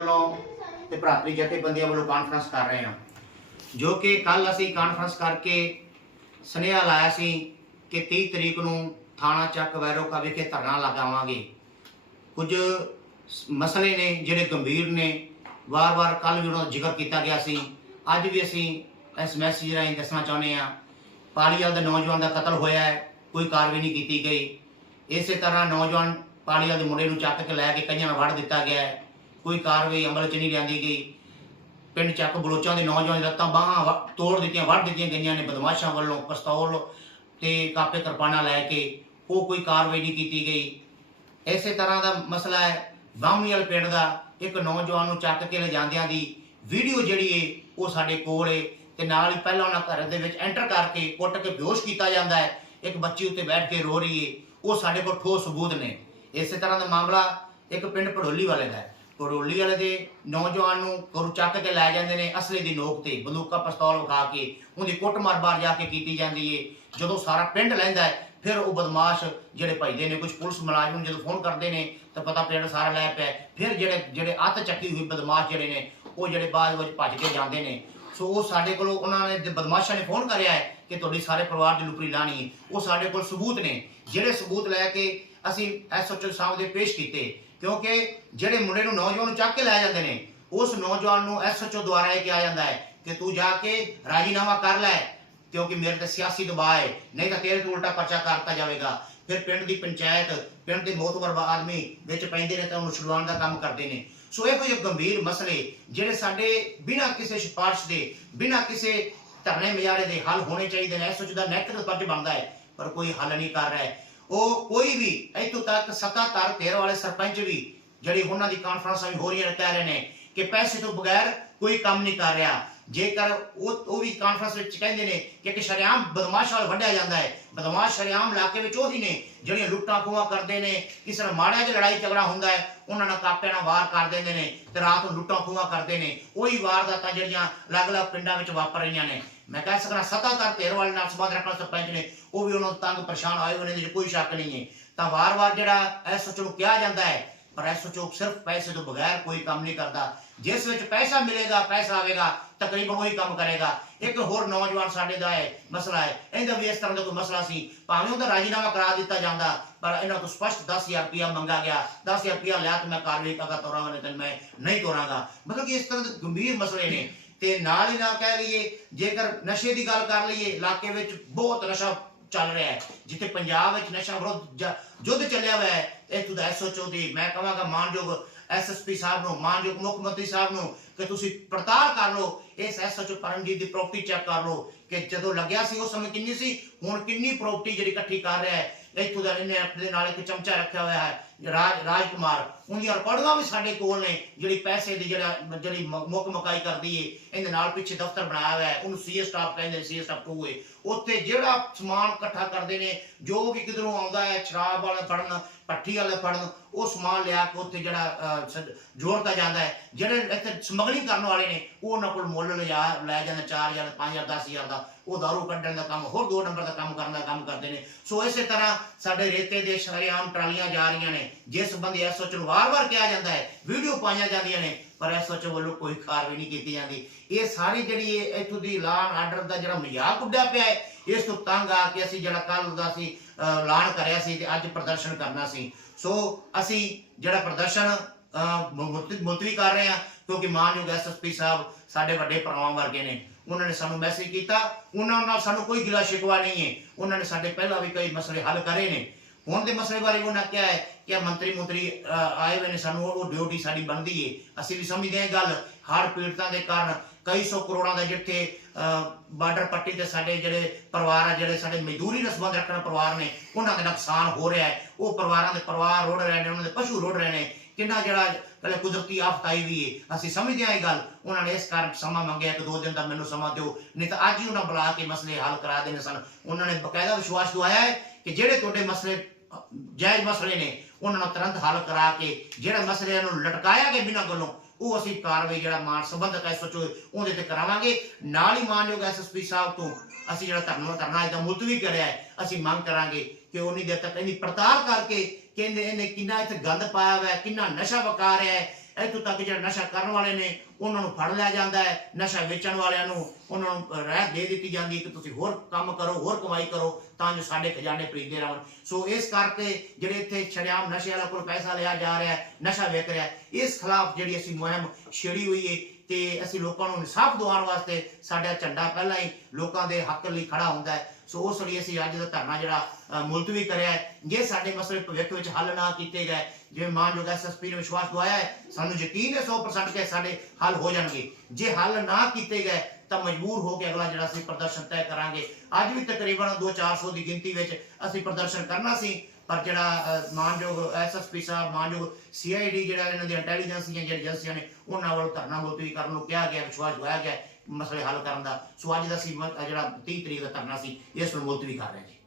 ਵੱਲੋਂ ਤੇ ਭਰਾਤਰੀ ਜਥੇਬੰਦੀਆਂ ਵੱਲੋਂ ਕਾਨਫਰੰਸ ਕਰ ਰਹੇ ਹਾਂ। ਜੋ ਕਿ ਕੱਲ ਅਸੀਂ ਕਾਨਫਰੰਸ ਕਰਕੇ ਸੁਨੇਹਾ ਲਾਇਆ ਸੀ ਕਿ 30 ਤਰੀਕ ਨੂੰ ਥਾਣਾ ਚੱਕ ਵੈਰੋਕਾ ਵਿਖੇ ਧਰਨਾ ਲਗਾਵਾਂਗੇ। ਕੁਝ ਮਸਲੇ ਨੇ ਜਿਹੜੇ ਗੰਭੀਰ ਨੇ, ਵਾਰ-ਵਾਰ ਕੱਲ ਵੀ ਉਹਨਾਂ ਦਾ ਜ਼ਿਕਰ ਕੀਤਾ ਗਿਆ ਸੀ। ਅੱਜ ਵੀ ਅਸੀਂ ਇਸ ਮੈਸੇਜ ਰਾਹੀਂ ਦੱਸਣਾ ਚਾਹੁੰਦੇ ਹਾਂ, ਪਾਲੀਵਾਲ ਦੇ ਨੌਜਵਾਨ ਦਾ ਕਤਲ ਹੋਇਆ ਹੈ, ਕੋਈ ਕਾਰਵਾਈ ਨਹੀਂ ਕੀਤੀ ਗਈ। ਇਸੇ ਤਰ੍ਹਾਂ ਨੌਜਵਾਨ ਪਾਲੀਵਾਲ ਦੇ ਮੁੰਡੇ ਨੂੰ ਚੱਕ ਕੇ ਲੈ ਕੇ ਕਈਆਂ ਨਾਲ ਵੜ ਦਿੱਤਾ ਗਿਆ ਹੈ। ਕੋਈ ਕਾਰਵਾਈ ਅਮਲ 'ਚ ਨਹੀਂ ਲਿਆਂਦੀ ਗਈ। ਪਿੰਡ ਚੱਕ ਬਲੋਚਾਂ ਦੇ ਨੌਜਵਾਨ ਦੀਆਂ ਲੱਤਾਂ ਬਾਹਾਂ ਤੋੜ ਦਿੱਤੀਆਂ, ਵੱਢ ਦਿੱਤੀਆਂ ਗਈਆਂ ਨੇ ਬਦਮਾਸ਼ਾਂ ਵੱਲੋਂ ਪਿਸਤੌਲ ਤੇ ਕਾਪੇ ਕਿਰਪਾਨਾਂ ਲੈ ਕੇ। ਉਹ ਕੋਈ ਕਾਰਵਾਈ ਨਹੀਂ ਕੀਤੀ ਗਈ। ਇਸੇ ਤਰ੍ਹਾਂ ਦਾ ਮਸਲਾ ਹੈ ਬਾਹਮੀਵਾਲ ਪਿੰਡ ਦਾ। ਇੱਕ ਨੌਜਵਾਨ ਨੂੰ ਚੱਕ ਕੇ ਲਿਜਾਂਦਿਆਂ ਦੀ ਵੀਡੀਓ ਜਿਹੜੀ ਏ, ਉਹ ਸਾਡੇ ਕੋਲ ਏ ਤੇ ਨਾਲ ਹੀ ਪਹਿਲਾਂ ਉਹਨਾਂ ਘਰ ਦੇ ਵਿੱਚ ਐਂਟਰ ਕਰਕੇ ਕੁੱਟ ਕੇ ਬੇਹੋਸ਼ ਕੀਤਾ ਜਾਂਦਾ ਹੈ। ਇੱਕ ਬੱਚੀ ਉੱਤੇ ਬੈਠ ਕੇ ਰੋ ਰਹੀ ਏ। ਉਹ ਸਾਡੇ ਕੋਲ ਠੋਸ ਸਬੂਤ ਨੇ। ਇਸੇ ਤਰ੍ਹਾਂ ਦਾ ਮਾਮਲਾ ਇੱਕ ਪਿੰਡ ਪੜੋਲੀ ਵਾਲੇ ਦਾ ਹੈ। ਪੜੋਲੀ ਵਾਲੇ ਦੇ ਨੌਜਵਾਨ ਨੂੰ ਘਰੋਂ ਚੱਕ ਕੇ ਲੈ ਜਾਂਦੇ ਨੇ, ਅਸਲੇ ਦੀ ਨੋਕ ਤੇ ਬੰਦੂਕਾ ਪਿਸਤੌਲ ਵਿਖਾ ਕੇ, ਉਹਦੀ ਕੁੱਟਮਾਰ ਬਾਹਰ ਜਾ ਕੇ ਕੀਤੀ ਜਾਂਦੀ ਏ। ਜਦੋਂ ਸਾਰਾ ਪਿੰਡ ਲੈਂਦਾ ਹੈ, ਫਿਰ ਉਹ ਬਦਮਾਸ਼ ਜਿਹੜੇ ਭਜਦੇ ਨੇ ਕੁਝ ਪੁਲਿਸ ਮੁਲਾਜ਼ਮ ਨੂੰ ਜਦੋਂ ਫੋਨ ਕਰਦੇ ਨੇ, ਤਾਂ ਪਤਾ ਪਿੰਡ ਸਾਰਾ ਲੈ ਪਿਆ। ਫਿਰ ਜਿਹੜੇ ਜਿਹੜੇ ਅੱਤ ਚੱਕੀ ਹੋਈ ਬਦਮਾਸ਼ ਜਿਹੜੇ ਨੇ, ਉਹ ਜਿਹੜੇ ਬਾਅਦ ਵਿੱਚ ਭੱਜ ਕੇ ਜਾਂਦੇ ਨੇ। ਸੋ ਉਹ ਸਾਡੇ ਕੋਲ ਉਹਨਾਂ ਨੇ ਬਦਮਾਸ਼ਾਂ ਨੇ ਫੋਨ ਕਰਿਆ ਹੈ ਕਿ ਤੁਹਾਡੀ ਸਾਰੇ ਪਰਿਵਾਰ ਦੀ ਲੁਪਰੀ ਲਾਣੀ ਹੈ ਉਹ ਸਾਡੇ ਕੋਲ ਸਬੂਤ ਨੇ। ਜਿਹੜੇ ਸਬੂਤ ਲੈ ਕੇ ਅਸੀਂ ਐਸਓਚਓ ਸਾਹਿਬ ਦੇ ਪੇਸ਼ ਕੀਤੇ, ਕਿਉਂਕਿ ਜਿਹੜੇ ਮੁੰਡੇ ਨੂੰ ਨੌਜਵਾਨ ਨੂੰ ਚੱਕ ਕੇ ਲੈ ਜਾਂਦੇ ਨੇ, ਉਸ ਨੌਜਵਾਨ ਨੂੰ ਐਸਓਚਓ ਦੁਆਰਾ ਇਹ ਕਿਹਾ ਜਾਂਦਾ ਹੈ ਕਿ ਤੂੰ ਜਾ ਕੇ ਰਾਜੀਨਾਮਾ ਕਰ ਲੈ, ਕਿਉਂਕਿ ਮੇਰੇ ਤੇ ਸਿਆਸੀ ਦਬਾਅ ਹੈ, ਨਹੀਂ ਤਾਂ ਤੇਰੇ ਤੋਂ ਉਲਟਾ ਪਰਚਾ ਕਰਤਾ ਜਾਵੇਗਾ। ਫਿਰ ਪਿੰਡ ਦੀ ਪੰਚਾਇਤ, ਪਿੰਡ ਦੇ ਮੋਤਬਰ ਆਦਮੀ ਵਿੱਚ ਪੈਂਦੇ ਨੇ ਤਾਂ ਉਹਨੂੰ ਛੁਡਵਾਉਣ ਦਾ ਕੰਮ ਕਰਦੇ ਨੇ। ਸੋ ਇਹੋ ਜਿਹੇ ਗੰਭੀਰ ਮਸਲੇ ਜਿਹੜੇ ਸਾਡੇ ਬਿਨਾਂ ਕਿਸੇ ਸਿਫਾਰਿਸ਼ ਦੇ, ਬਿਨਾਂ ਕਿਸੇ ਧਰਨੇ ਮਿਆਰੇ ਦੇ ਹੱਲ ਹੋਣੇ ਚਾਹੀਦੇ ਨੇ। ਐਸੋਚ ਦਾ ਨੈਤਿਕ ਫਰਜ਼ ਬਣਦਾ ਹੈ, ਪਰ ਕੋਈ ਹੱਲ ਨਹੀਂ ਕਰ ਰਿਹਾ ਹੈ। ਉਹ ਕੋਈ ਵੀ, ਇੱਥੋਂ ਤੱਕ ਸੱਤਾਧਾਰ ਧਿਰ ਵਾਲੇ ਸਰਪੰਚ ਵੀ, ਜਿਹੜੀ ਉਹਨਾਂ ਦੀ ਕਾਨਫਰੰਸਾਂ ਵੀ ਹੋ ਰਹੀਆਂ ਨੇ, ਕਹਿ ਰਹੇ ਨੇ ਕਿ ਪੈਸੇ ਤੋਂ ਬਗੈਰ ਕੋਈ ਕੰਮ ਨਹੀਂ ਕਰ ਰਿਹਾ। ਜੇਕਰ ਉਹ ਉਹ ਵੀ ਕਾਨਫਰੰਸ ਵਿੱਚ ਕਹਿੰਦੇ ਨੇ ਕਿ ਇੱਕ ਸ਼ਰਿਆਮ ਬਦਮਾਸ਼ ਨਾਲ ਵੱਢਿਆ ਜਾਂਦਾ ਹੈ, ਬਦਮਾਸ਼ ਸ਼ਰਿਆਮ ਇਲਾਕੇ ਵਿੱਚ ਉਹੀ ਨੇ, ਜਿਹੜੀਆਂ ਲੁੱਟਾਂ ਖੋਹਾਂ ਕਰਦੇ ਨੇ, ਕਿਸੇ ਨਾਲ ਮਾੜਿਆਂ 'ਚ ਲੜਾਈ ਝਗੜਾ ਹੁੰਦਾ ਹੈ, ਉਹਨਾਂ ਨਾਲ ਕਾਪਿਆਂ ਨਾਲ ਵਾਰ ਕਰ ਦਿੰਦੇ ਨੇ ਤੇ ਰਾਤ ਨੂੰ ਲੁੱਟਾਂ ਖੋਹਾਂ ਕਰਦੇ ਨੇ। ਉਹੀ ਵਾਰਦਾਤਾਂ ਜਿਹੜੀਆਂ ਅਲੱਗ-ਅਲੱਗ ਪਿੰਡਾਂ ਵਿੱਚ ਵਾਪਰ ਰਹੀਆਂ ਨੇ। ਮੈਂ ਕਹਿ ਸਕਦਾ ਸਤਾਧਾਰ ਧਿਰ ਵਾਲੇ ਨਾਲ ਸੰਬੰਧ ਰੱਖਣਾ ਸਰਪੰਚ ਨੇ, ਉਹ ਵੀ ਉਹਨਾਂ ਨੂੰ ਤੰਗ ਪਰੇਸ਼ਾਨ ਆਏ ਹੋਏ ਨੇ ਕੋਈ ਸ਼ੱਕ ਨਹੀਂ ਹੈ। ਤਾਂ ਵਾਰ-ਵਾਰ ਜਿਹੜਾ ਐਸਓਚ ਨੂੰ ਕਿਹਾ ਜਾਂਦਾ ਹੈ, ਪਰ ਐਸਓਚ ਸਿਰਫ ਪੈਸੇ ਤੋਂ ਬਗੈਰ ਕੋਈ ਕੰਮ ਨਹੀਂ ਕਰਦਾ। ਜਿਸ ਵਿੱਚ ਪੈਸਾ ਮਿਲੇਗਾ, ਪੈਸਾ ਆਵੇਗਾ, ਤਕਰੀਬਨ ਉਹੀ ਕੰਮ ਕਰੇਗਾ। ਇੱਕ ਹੋਰ ਨੌਜਵਾਨ ਸਾਡੇ ਦਾ ਹੈ ਮਸਲਾ ਹੈ, ਇਹਦਾ ਵੀ ਇਸ ਤਰ੍ਹਾਂ ਦਾ ਕੋਈ ਮਸਲਾ ਸੀ। ਭਾਵੇਂ ਉਹਦਾ ਰਾਜੀਨਾਮਾ ਕਰਾ ਦਿੱਤਾ ਜਾਂਦਾ, ਪਰ ਇਹਨਾਂ ਤੋਂ ਸਪਸ਼ਟ 10000 ਰੁਪਇਆ ਮੰਗਾ ਗਿਆ। 10000 ਰੁਪਇਆ ਲਿਆ ਤੇ ਮੈਂ ਕਾਰਵਾਈ ਕਰਾ ਤੋਰਾਂਗਾ, ਨਹੀਂ ਤਾਂ ਮੈਂ ਨਹੀਂ ਤੋਰਾਂਗਾ। ਮਤਲਬ ਕਿ ਇਸ ਤਰ੍ਹਾਂ ਦੇ ਗੰਭੀਰ ਮਸਲੇ ਨੇ। ਤੇ ਨਾਲ ਹੀ ਨਾਲ ਕਹਿ ਲਈਏ ਜੇਕਰ ਨਸ਼ੇ ਦੀ ਗੱਲ ਕਰ ਲਈਏ, ਇਲਾਕੇ ਵਿੱਚ ਬਹੁਤ ਨਸ਼ਾ ਚੱਲ ਰਿਹਾ ਹੈ। ਜਿੱਥੇ ਪੰਜਾਬ ਵਿੱਚ ਨਸ਼ਾ ਵਿਰੋਧ ਜ- ਯੁੱਧ ਚੱਲਿਆ ਹੋਇਆ ਹੈ ਇੱਥੋਂ ਦਾ ਐਸਓਚਓ ਦੀ, ਮੈਂ ਕਹਾਂਗਾ ਮਾਨਯੋਗ ਐਸਐਸਪੀ ਸਾਹਿਬ ਨੂੰ, ਮਾਨਯੋਗ ਮੁੱਖ ਮੰਤਰੀ ਸਾਹਿਬ ਨੂੰ, ਕਿ ਤੁਸੀਂ ਪੜਤਾਲ ਕਰ ਲਓ, ਇਸ ਐਸਓਚਓ ਪਰਮਜੀਤ ਦੀ ਪ੍ਰਾਪਰਟੀ ਚੈੱਕ ਕਰ ਲਓ, ਕਿ ਜਦੋਂ ਲੱਗਿਆ ਸੀ, ਉਸ ਸਮੇਂ ਕਿੰਨੀ ਸੀ, ਹੁਣ ਕਿੰਨੀ ਪ੍ਰਾਪਰਟੀ ਜਿਹੜੀ ਇਕੱਠੀ ਕਰ ਰਿਹਾ ਹੈ ਇੱਥੋਂ ਦਾ ਇਹਨੇ ਆਪਣੇ ਨਾਲ ਇੱਕ ਚਮਚਾ ਰੱਖਿਆ ਹੋਇਆ ਹੈ, ਰਾਜ, ਰਾਜਕੁਮਾਰ। ਉਹਦੀਆਂ ਰਿਕਾਰਡਾਂ ਵੀ ਸਾਡੇ ਕੋਲ ਨੇ, ਜਿਹੜੀ ਪੈਸੇ ਦੀ ਜਿਹੜਾ ਜਿਹੜੀ ਮੁੱਕ ਮਕਾਈ ਕਰਦੀ ਏ, ਇਹਦੇ ਨਾਲ ਪਿੱਛੇ ਦਫ਼ਤਰ ਬਣਾਇਆ ਹੋਇਆ ਹੈ, ਉਹਨੂੰ ਸੀਐਸ ਸਟਾਫ ਕਹਿੰਦੇ ਸੀਐਸ ਸਟਾਫ 2 ਏ। ਉੱਥੇ ਜਿਹੜਾ ਸਮਾਨ ਇਕੱਠਾ ਕਰਦੇ ਨੇ, ਜੋ ਵੀ ਕਿਧਰੋਂ ਆਉਂਦਾ ਹੈ, ਸ਼ਰਾਬ ਵਾਲੇ ਫੜਨ ਪੱਠੀ ਵਾਲੇ ਫੜਨ ਉਹ ਸਮਾਨ ਲਿਆ ਕੇ ਉੱਥੇ ਜਿਹੜਾ ਅਹ, ਜੋੜਤਾ ਜਾਂਦਾ ਹੈ। ਜਿਹੜੇ ਇੱਥੇ ਸਮਗਲਿੰਗ ਕਰਨ ਵਾਲੇ ਨੇ ਉਹ ਉਹਨਾਂ ਕੋਲ ਮੁੱਲ ਲਿਆ ਲੈ ਜਾਂਦੇ 4000 5000 10000 ਦਾ। ਉਹ ਦਾਰੂ ਕੱਢਣ ਦਾ ਕੰਮ ਹੋਰ ਦੋ ਨੰਬਰ ਦਾ ਕੰਮ ਕਰਨ ਦਾ ਕੰਮ ਕਰਦੇ ਨੇ। ਸੋ ਇਸੇ ਤਰ੍ਹਾਂ ਸਾਡੇ ਰੇਤੇ ਦੇ ਸ਼ਰੇਆਮ ਟਰਾਲੀਆਂ ਜਾ ਰਹੀਆਂ ਨੇ ਜਿਸ ਬੰਦੇ ਐਸਓਚ ਨੂੰ ਵਾਰ-ਵਾਰ ਕਿਹਾ ਜਾਂਦਾ ਹੈ। ਵੀਡੀਓ ਪਾਈਆਂ ਜਾਂਦੀਆਂ ਨੇ। ਪਰ ਐਸਓਚ ਵੱਲੋਂ ਕੋਈ ਕਾਰਵਾਈ ਨਹੀਂ ਕੀਤੀ ਜਾਂਦੀ। ਇਹ ਸਾਰੀ ਜਿਹੜੀ ਇਹ ਇੱਥੋਂ ਦੀ ਲਾਨ ਆਰਡਰ ਦਾ ਜਿਹੜਾ ਮਜ਼ਾਕ ਉੱਡਿਆ ਪਿਆ ਹੈ, ਇਸ ਤੋਂ ਤੰਗ ਆ ਕੇ ਅਸੀਂ ਜਿਹੜਾ ਕੱਲ ਦਾ ਸੀ ਐਲਾਨ ਕਰਿਆ ਸੀ ਤੇ ਅੱਜ ਪ੍ਰਦਰਸ਼ਨ ਕਰਨਾ ਸੀ। ਸੋ ਅਸੀਂ ਜਿਹੜਾ ਪ੍ਰਦਰਸ਼ਨ ਮੁਲਤਵੀ ਮੁਲਤਵੀ ਕਰ ਰਹੇ ਹਾਂ, ਕਿਉਂਕਿ ਮਾਨਯੋਗ ਐਸਐਸਪੀ ਸਾਹਿਬ ਸਾਡੇ ਵੱਡੇ ਭਰਾਵਾਂ ਵਰਗੇ ਨੇ। ਉਹਨਾਂ ਨੇ ਸਾਨੂੰ ਮੈਸੇਜ ਕੀਤਾ। ਉਹਨਾਂ ਨਾਲ ਸਾਨੂੰ ਕੋਈ ਗਿਲਾ ਸ਼ਿਕਵਾ ਨਹੀਂ ਹੈ। ਉਹਨਾਂ ਨੇ ਸਾਡੇ ਪਹਿਲਾਂ ਵੀ ਕਈ ਮਸਲੇ ਹੱਲ ਕਰੇ ਨੇ। ਹੁਣ ਦੇ ਮਸਲੇ ਬਾਰੇ ਉਹਨਾਂ ਕਿਹਾ ਹੈ ਕਿ ਮੰਤਰੀ ਮੰਤਰੀ ਆਏ ਹੋਏ ਨੇ ਸਾਨੂੰ, ਉਹ- ਡਿਊਟੀ ਸਾਡੀ ਬਣਦੀ ਏ। ਅਸੀਂ ਵੀ ਸਮਝਦੇ ਹਾਂ ਇਹ ਗੱਲ। ਹੜ੍ਹ ਪੀੜਤਾਂ ਦੇ ਕਾਰਨ ਕਈ ਸੌ ਕਰੋੜਾਂ ਦਾ ਜਿੱਥੇ ਬਾਰਡਰ ਪੱਟੀ ਤੇ ਸਾਡੇ ਜਿਹੜੇ ਪਰਿਵਾਰ ਆ, ਜਿਹੜੇ ਸਾਡੇ ਮਜ਼ਦੂਰੀ ਨਾਲ ਸੰਬੰਧ ਰੱਖਣ ਪਰਿਵਾਰ ਨੇ, ਉਹਨਾਂ ਦਾ ਨੁਕਸਾਨ ਹੋ ਰਿਹਾ ਹੈ। ਉਹ ਪਰਿਵਾਰਾਂ ਦੇ ਪਰਿਵਾਰ ਰੋੜ ਰਹੇ ਨੇ, ਉਹਨਾਂ ਦੇ ਪਸ਼ੂ ਰੋੜ ਰਹੇ ਨੇ। ਕਿੰਨਾ ਜਿਹੜਾ ਪਹਿਲੇ ਕੁਦਰਤੀ ਆਫਤ ਆਈ ਵੀ ਹੈ ਅਸੀਂ ਸਮਝਦੇ ਹਾਂ ਇਹ ਗੱਲ। ਉਹਨਾਂ ਨੇ ਇਸ ਕਾਰਨ ਸਮਾਂ ਮੰਗਿਆ ਕਿ ਦੋ ਦਿਨ ਦਾ ਮੈਨੂੰ ਸਮਾਂ ਦਿਓ। ਨਹੀਂ ਤਾਂ ਅੱਜ ਹੀ ਉਹਨਾਂ ਬੁਲਾ ਕੇ ਮਸਲੇ ਹੱਲ ਕਰਾ ਦੇਣੇ ਸਨ। ਉਹਨਾਂ ਨੇ ਬਕਾਇਦਾ ਵਿਸ਼ਵਾਸ ਦਵਾਇਆ ਹੈ ਕਿ ਜਿਹੜੇ ਤੁਹਾਡੇ ਮਸਲੇ ਜਾਇਜ਼ ਮਸਲੇ ਨੇ, ਉਹਨਾਂ ਨੂੰ ਤੁਰੰਤ ਹੱਲ ਕਰਾ ਕੇ ਜਿਹੜੇ ਮਸਲੇ ਨੂੰ ਲਟਕਾਇਆ ਗਿਆ ਬਿਨਾਂ ਗੱਲੋਂ, ਉਹ ਅਸੀਂ ਕਾਰਵਾਈ ਜਿਹੜਾ ਮਾਨ ਸੰਬੰਧਕ ਹੈ ਸੋਚੋ ਉਹਦੇ ਤੇ ਕਰਾਵਾਂਗੇ। ਨਾਲ ਹੀ ਮਾਨਯੋਗ ਐਸਐਸਪੀ ਸਾਹਿਬ ਤੋਂ ਅਸੀਂ ਜਿਹੜਾ ਧਰਨਾ ਧਰਨਾ ਇਹਦਾ ਮੁਲਤਵੀ ਕਰਿਆ ਹੈ, ਅਸੀਂ ਮੰਗ ਕਰਾਂਗੇ ਕਿ ਉਨੀ ਦੇਰ ਤੱਕ ਇਹਦੀ ਪੜਤਾਲ ਕਰਕੇ ਕਹਿੰਦੇ ਇਹਨੇ ਕਿੰਨਾ ਇੱਥੇ ਗੰਦ ਪਾਇਆ ਹੋਇਆ ਕਿੰਨਾ ਨਸ਼ਾ ਵਕਾ ਰਿਹਾ ਹੈ ਇੱਥੋਂ ਤੱਕ ਜਿਹੜੇ ਨਸ਼ਾ ਕਰਨ ਵਾਲੇ ਨੇ, ਉਹਨਾਂ ਨੂੰ ਫੜ ਲਿਆ ਜਾਂਦਾ ਹੈ, ਨਸ਼ਾ ਵੇਚਣ ਵਾਲਿਆਂ ਨੂੰ ਉਹਨਾਂ ਨੂੰ ਰਹਿਤ ਦੇ ਦਿੱਤੀ ਜਾਂਦੀ ਹੈ ਕਿ ਤੁਸੀਂ ਹੋਰ ਕੰਮ ਕਰੋ, ਹੋਰ ਕਮਾਈ ਕਰੋ, ਤਾਂ ਜੋ ਸਾਡੇ ਖਜ਼ਾਨੇ ਪ੍ਰੀਦੇ ਰਹਿਣ। ਸੋ ਇਸ ਕਰਕੇ ਜਿਹੜੇ ਇੱਥੇ ਛੜਿਆਮ ਨਸ਼ੇ ਵਾਲਾ ਕੋਲ ਪੈਸਾ ਲਿਆ ਜਾ ਰਿਹਾ ਹੈ, ਨਸ਼ਾ ਵੇਚ ਰਿਹਾ ਹੈ, ਇਸ ਖਿਲਾਫ ਜਿਹੜੀ ਅਸੀਂ ਮੁਹਿੰਮ ਛੇੜੀ ਹੋਈ ਹੈ ਤੇ ਅਸੀਂ ਲੋਕਾਂ ਨੂੰ ਇਨਸਾਫ ਦਿਵਾਉਣ ਵਾਸਤੇ ਸਾਡਾ ਝੰਡਾ ਪਹਿਲਾਂ ਹੀ ਲੋਕਾਂ ਦੇ ਹੱਕ ਲਈ ਖੜਾ ਹੁੰਦਾ ਹੈ। ਸੋ ਉਸ ਲਈ ਅਸੀਂ ਅੱਜ ਦਾ ਧਰਨਾ ਜਿਹੜਾ ਮੁਲਤਵੀ ਕਰਿਆ ਹੈ। ਜੇ ਸਾਡੇ ਮਸਲੇ ਭਵਿੱਖ ਵਿੱਚ ਹੱਲ ਨਾ ਕੀਤੇ ਗਏ, ਜਿਵੇਂ ਮਾਨਯੋਗ ਐਸਐਸਪੀ ਨੇ ਵਿਸ਼ਵਾਸ ਦਵਾਇਆ ਹੈ, ਸਾਨੂੰ ਯਕੀਨ ਹੈ 100% ਕਿ ਸਾਡੇ ਹੱਲ ਹੋ ਜਾਣਗੇ। ਜੇ ਹੱਲ ਨਾ ਕੀਤੇ ਗਏ, ਤਾਂ ਮਜਬੂਰ ਹੋ ਕੇ ਅਗਲਾ ਜਿਹੜਾ ਅਸੀਂ ਪ੍ਰਦਰਸ਼ਨ ਤੈਅ ਕਰਾਂਗੇ। ਅੱਜ ਵੀ ਤਕਰੀਬਨ 2-400 ਦੀ ਗਿਣਤੀ ਵਿੱਚ ਅਸੀਂ ਪ੍ਰਦਰਸ਼ਨ ਕਰਨਾ ਸੀ। ਪਰ ਜਿਹੜਾ ਅ, ਮਾਨਯੋਗ ਐਸਐਸਪੀ ਸਾਹਿਬ ਮਾਨਯੋਗ ਸੀਆਈਡੀ ਜਿਹੜਾ ਇਹਨਾਂ ਦੀ ਇੰਟੈਲੀਜੈਂਸ ਦੀਆਂ ਜਿਹੜੀਆਂ ਏਜੰਸੀਆਂ ਨੇ ਉਹਨਾਂ ਵੱਲੋਂ ਧਰਨਾ ਮੁਲਤਵੀ ਕਰਨ ਨੂੰ ਕਿਹਾ ਗਿਆ ਵਿਸ਼ਵਾਸ ਦਵਾਇਆ ਗਿਆ ਮਸਲੇ ਹੱਲ ਕਰਨ ਦਾ। ਸੋ ਅੱਜ ਦਾ ਸੀ ਜਿਹੜਾ 30 ਤਰੀਕ ਦਾ ਧਰਨਾ ਸੀ ਇਸ ਨੂੰ ਮੁਲਤਵੀ ਕਰ ਰਹੇ ਜੀ।